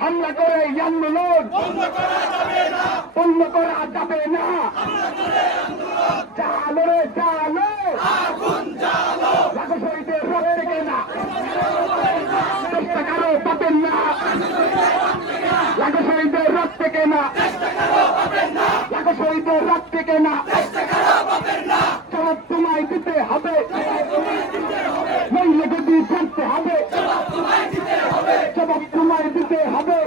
হামলা করে আন্দোলন বন্ধ করা যাবে না। চালো রে চালো, লাখো শহীদের রক্তে কেনা, 10 টাকারও পাবেন না। লাখো শহীদের রক্তে কেনা, লাখো শহীদের রক্তে কেনা, জবাব তোমায় দিতে হবে, নইলে গদি ছাড়তে হবে, জবাব তোমায় দিতে হবে।